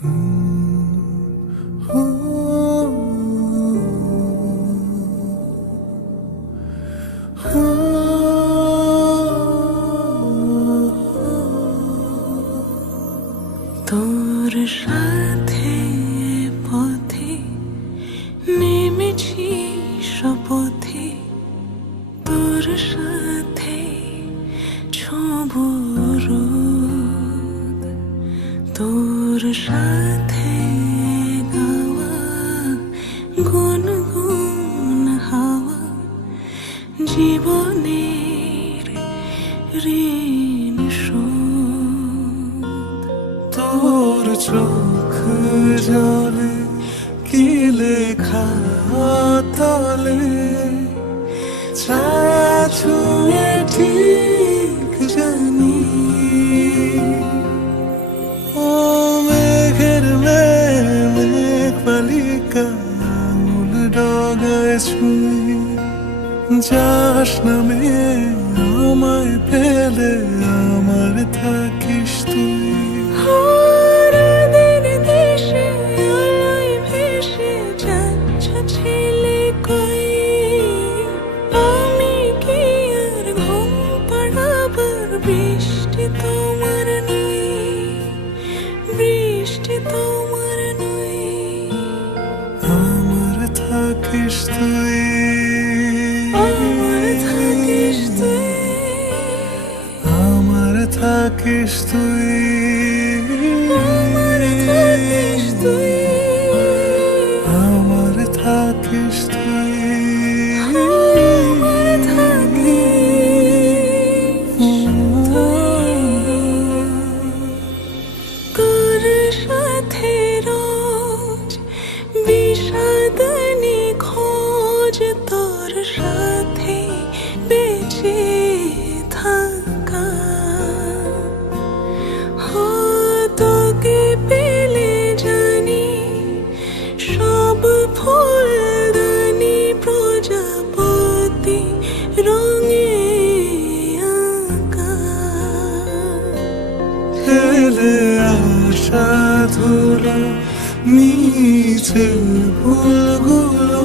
তোর সাথে পথে নেমেছি শপথে, তোর সাথে ছোঁব রোদ, তোর সাথে গাওয়া গুনগুন হাওয়া জীবনের ঋণ শোধ। তোর চোখ জলে কি লেখা তলে ছায়া ছুঁয়ে ঠিক জানি। ও মেঘের মেঘ বালিকা আঙুল ডগায় ছুঁই, যাস নামে আমায় ফেলে আমার থাকিস তুই। ছেলে কই আমি কি আর ঘুম পাড়াবার বৃষ্টি তোমার নই, বৃষ্টি তোমার নই। আমার থাকিস তুই, আমার থাকিস তুই, আমার থাকিস তুই, আমার থাকিস তুই, আমার থাকিস তুই, আমার থাকিস তুই। তোর সাথে রোজ বিষাদনি খোঁজ, তোর সাথে বেঁচে থাকা। তোকে পেলে জানি সব ফুলদানি প্রজাপতি রঙে আঁকা। ফেলে আসা ধুলো মিছে ফুলগুলো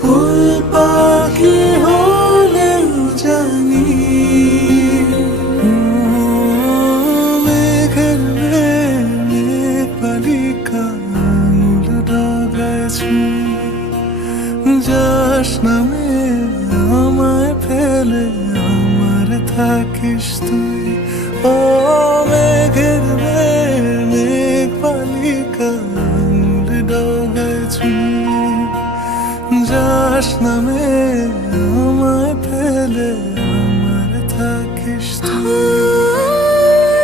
ফুল পাখি হলেও জানি। মেঘের মেঘ বালিকা আঙুল ডগায় ছুঁই, যাস নামে আমায় ফেলে আমার থাকিস তুই। ও মেঘের মেঘ বালিকা আঙুল ডগায় ছুঁই, যাস নামে আমায় ফেলে আমার থাকিস তুই।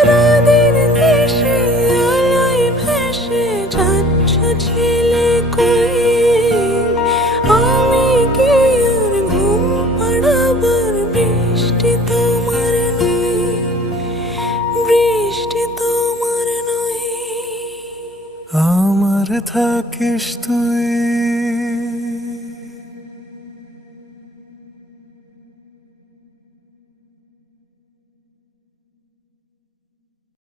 রাতের দেশে আলোয় ভেসে যাচ্ছ ছেলে কই আমি কি আর ঘুম পাড়াবার বৃষ্টি তোমার নই, বৃষ্টি তোমার নই। আমার থাকিস তুই।